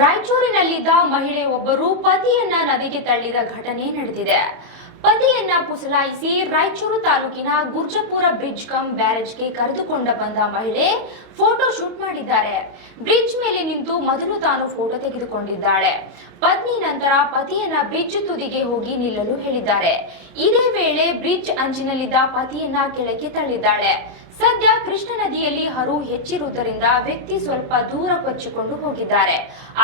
ರಾಯಚೂರಿನಲ್ಲಿದ್ದ ಮಹಿಳೆ ಒಬ್ಬರು ಪತಿಯನ್ನ ನದಿಗೆ ತಳ್ಳಿದ ಘಟನೆ ನಡೆದಿದೆ. ಪತಿಯನ್ನ ಪುಸಲಾಯಿಸಿ ರಾಯಚೂರು ತಾಲೂಕಿನ ಗುರ್ಜಪುರ ಬ್ರಿಡ್ಜ್ ಕಮ್ ಬ್ಯಾರೇಜ್ಗೆ ಕರೆದುಕೊಂಡ ಬಂದ ಮಹಿಳೆ ಫೋಟೋ ಶೂಟ್ ಮಾಡಿದ್ದಾರೆ. ಬ್ರಿಡ್ಜ್ ಮೇಲೆ ನಿಂತು ಮೊದಲು ತಾನು ಫೋಟೋ ತೆಗೆದುಕೊಂಡಿದ್ದಾಳೆ. ಪತ್ನಿ ನಂತರ ಪತಿಯನ್ನ ಬ್ರಿಡ್ಜ್ ತುದಿಗೆ ಹೋಗಿ ನಿಲ್ಲಲು ಹೇಳಿದ್ದಾರೆ. ಇದೇ ವೇಳೆ ಬ್ರಿಡ್ಜ್ ಅಂಚಿನಲ್ಲಿದ್ದ ಪತಿಯನ್ನ ಕೆಳಗೆ ತಳ್ಳಿದ್ದಾಳೆ. ಸದ್ಯ ಕೃಷ್ಣ ನದಿಯಲ್ಲಿ ಹರಿವು ಹೆಚ್ಚಿರುವುದರಿಂದ ವ್ಯಕ್ತಿ ಸ್ವಲ್ಪ ದೂರ ಕೊಚ್ಚಿಕೊಂಡು ಹೋಗಿದ್ದಾರೆ.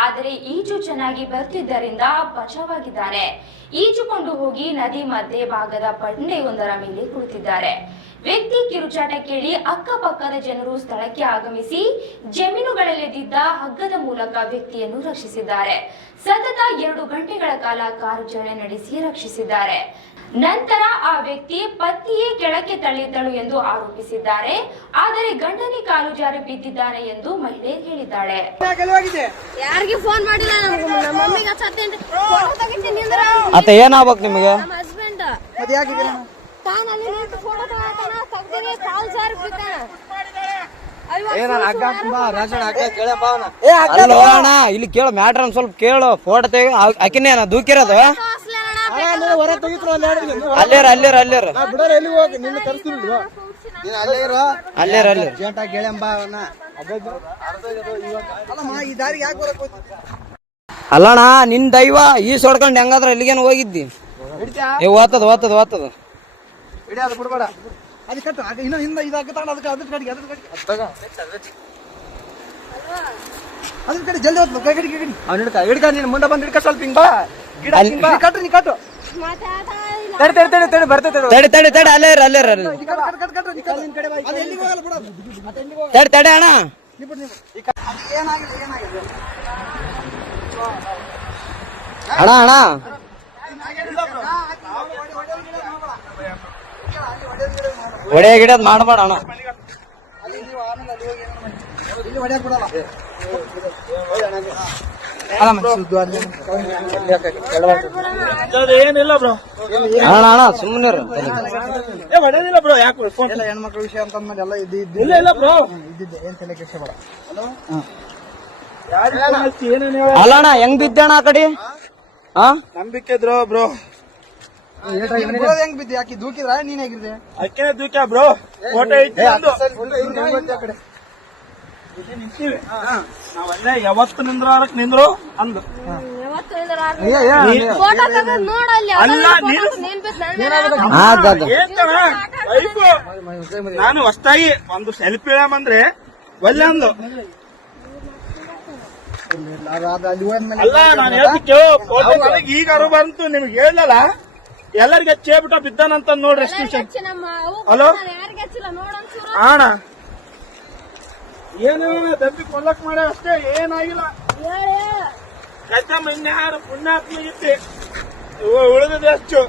ಆದರೆ ಈಜು ಚೆನ್ನಾಗಿ ಬರ್ತಿದ್ದರಿಂದ ಬಚಾವಾಗಿದ್ದಾರೆ. ಈಜುಕೊಂಡು ಹೋಗಿ ನದಿ ಮಧ್ಯೆ ಭಾಗದ ಬಂಡೆಯೊಂದರ ಮೇಲೆ ಕುಳಿತಿದ್ದಾರೆ. ವ್ಯಕ್ತಿ ಕಿರುಚಾಟ ಕೇಳಿ ಅಕ್ಕಪಕ್ಕದ ಜನರು ಸ್ಥಳಕ್ಕೆ ಆಗಮಿಸಿ ಜಮೀನುಗಳಲ್ಲಿದ್ದ ಹಗ್ಗದ ಮೂಲಕ ವ್ಯಕ್ತಿಯನ್ನು ರಕ್ಷಿಸಿದ್ದಾರೆ. ಸತತ 2 ಗಂಟೆಗಳ ಕಾಲ ಕಾರ್ಯಾಚರಣೆ ನಡೆಸಿ ರಕ್ಷಿಸಿದ್ದಾರೆ. ನಂತರ ಆ ವ್ಯಕ್ತಿ ಪತಿಯೇ ಕೆಳಕ್ಕೆ ತಳ್ಳಿದ್ದಳು ಎಂದು ಆರೋಪಿಸಿದ್ದಾರೆ. ಆದರೆ ಗಂಡನೇ ಕಾಲು ಜಾರಿ ಬಿದ್ದಿದ್ದಾನೆ ಎಂದು ಮಹಿಳೆ ಹೇಳಿದ್ದಾಳೆ. ಯಾರಿಗೆ ಫೋನ್ ಮಾಡಿಲ್ಲ, ನಮ್ಮ ಮಮ್ಮಿಗೆ ಹಚ್ಚತ್ತೇನ್ರಿ. ಫೋಟೋ ತೆಗಿತೀನಿ ಅಂದ್ರ ಅತ್ತ ಏನಾಗಬೇಕು ನಿಮಗೆ? ನಮ್ಮ ಹಸ್ಬೆಂಡ್ ತಾನ ಅಲ್ಲಿ ನಿಂತು ಫೋಟೋ ತಗೊಳ್ತಾನ, ತೆಗ್ದಿಗೆ ಕಾಲು ಜಾರಿ ಬಿದ್ದಾನ. ಇಲ್ಲಿ ಕೇಳು ಮ್ಯಾಟ್ರ್ ಒಂದ್ ಸ್ವಲ್ಪ ಕೇಳು. ಫೋಟೋ ತೆಗಿ ಆಕಿನೇ ದೂಕಿರೋದು ಅಲ್ಲೇರ ಅಲ್ಲಣ್ಣ, ನಿನ್ ದೈವ ಈ ಸೊಡ್ಕೊಂಡ್ ಹೆಂಗಾದ್ರ ಎಲ್ಲಿಗೇನು ಹೋಗಿದ್ದಿ? ಓದ್ತದ ಮುಂದೆ ಬಂದ್ ಹಿಡ್ಕ ಸ್ವಲ್ಪ ಹಿಂಗ್ ಬಾ. ತಡಿ ಅಣ್ಣ. ಒಡೆ ಗಿಡದ್ ಮಾಡಬೇಡ ಅಣ್ಣ. ಏನಿಲ್ಲ ಬ್ರೋ, ಅಣ್ಣ ಸುಮ್ಮನೆ ಹೊಡೆದಿಲ್ಲ ಬ್ರೋ. ಯಾಕೆ ಹೆಣ್ಮಕ್ಳ ವಿಷಯ ಅಂತಂದ್ಮೇಲೆ ಎಲ್ಲ ಇಲ್ಲ ಬ್ರೋ, ಇದ್ದಿದ್ದೆ ಏನ್ ತಲೆ ಕೆಡ್ಸ ಬೇಡ. ಅಲ್ಲಣ್ಣ ಹೆಂಗ್ ಬಿದ್ದಣ್ಣ ಆ ಕಡೆ? ನಂಬಿಕೆ ಇದ್ರು ಬ್ರೋ. ಹೆಂಗ್ ಬಿದ್ದೆ? ಯಾಕೆ ದೂಕಿದ್ರ ನೀನ್ ಹೇಗಿದ್ದೆ? ಅಕ್ಕೇನೆ ದೂಕ್ಯ ಬ್ರೋ. ಫೋಟೋ ಐತಿ ನಿಂತೀವಿ ನಾವಲ್ಲೇ ಯಾವತ್ತು ನಿಂದ್ರಾರಕ್ ನಿಂದ್ರು ಅಂದು. ನಾನು ಹೊಸ್ತಾಗಿ ಒಂದು ಸೆಲ್ಫಿ ಅಂದ್ರೆ ಒಳ್ಳೆ ಅಂದು. ಅಲ್ಲ ನಾನು ಹೇಳ್ತಿಕ್ಕೆ ಈಗ ಅರು ಬಂತು ನಿಮ್ಗೆ ಹೇಳಲ್ಲ. ಎಲ್ಲರಿಗೆ ಚೇಬಿಟ ಬಿದ್ದಾನಂತ ನೋಡ್ರಿ. ಎಷ್ಟು ಹಲೋ ಅಣ್ಣ, ಏನು ದಬ್ಬಿ ಕೊಲ್ಲಕ್ ಮಾಡ ಅಷ್ಟೇ, ಏನಾಗಿಲ್ಲ. ಕಚ್ಚಮ್ಮ ಇನ್ಯಾರು ಪುಣ್ಯಾತ್ಮ ಇತ್ತೆ ಉಳಿದಿದೆ ಅಷ್ಟು.